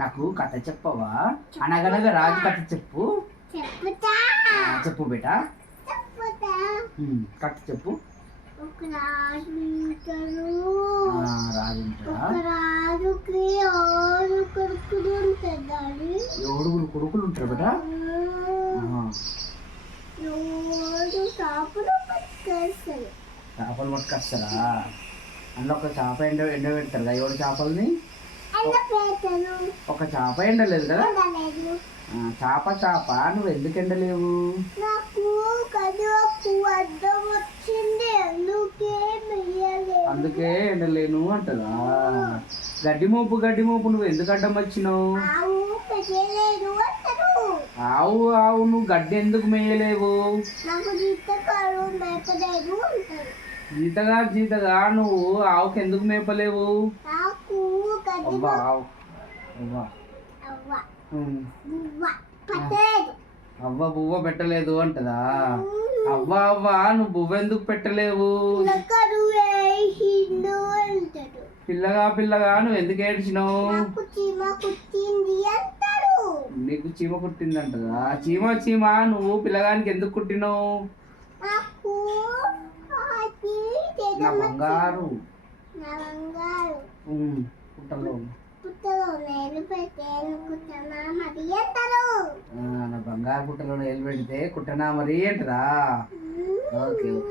నాకు కథ చెప్పవా? అనగనగా రాజు కథ చెప్పు. చెప్పు బేటా. కథ చెప్పు. ఒక రాజు ఉంటాడు. రాజుకి 6 కొడుకులు ఉంటారు. 7 కొడుకులు ఉంటారు బేటా. 7 చేపలు పట్టుకొస్తారు. చేపలు పట్టుకొస్తారా? అందులో ఒక చేప ఎండ పెడతారు కదా 7 చేపలని. ఒక చేప ఎండలేదు కదా. చేప నువ్వు ఎందుకు ఎండలేవు? నాకు అద్దం వచ్చింది, అందుకే ఎండలేను అంటదా. గడ్డి మోపు నువ్వు ఎందుకు అడ్డం వచ్చినావు? ఆవు నువ్వు గడ్డి ఎందుకు మేయలేవు? జీతగా నువ్వు ఆవుకి ఎందుకు మేపలేవు? అవ్వ బువ్వ పెట్టలేదు అంటదా. అవ్వ నువ్వు బువ్వ ఎందుకు పెట్టలేవు? పిల్లగా నువ్వు ఎందుకు ఏడ్చినావు? నీకు చీమ కుట్టింది అంటదా. చీమ నువ్వు పిల్లగానికి ఎందుకు కుట్టినావు? నా బంగారు నా బంగారు పుట్టలో ఏలు పెడితే కుట్టనా మరి అంటదా. ఓకే.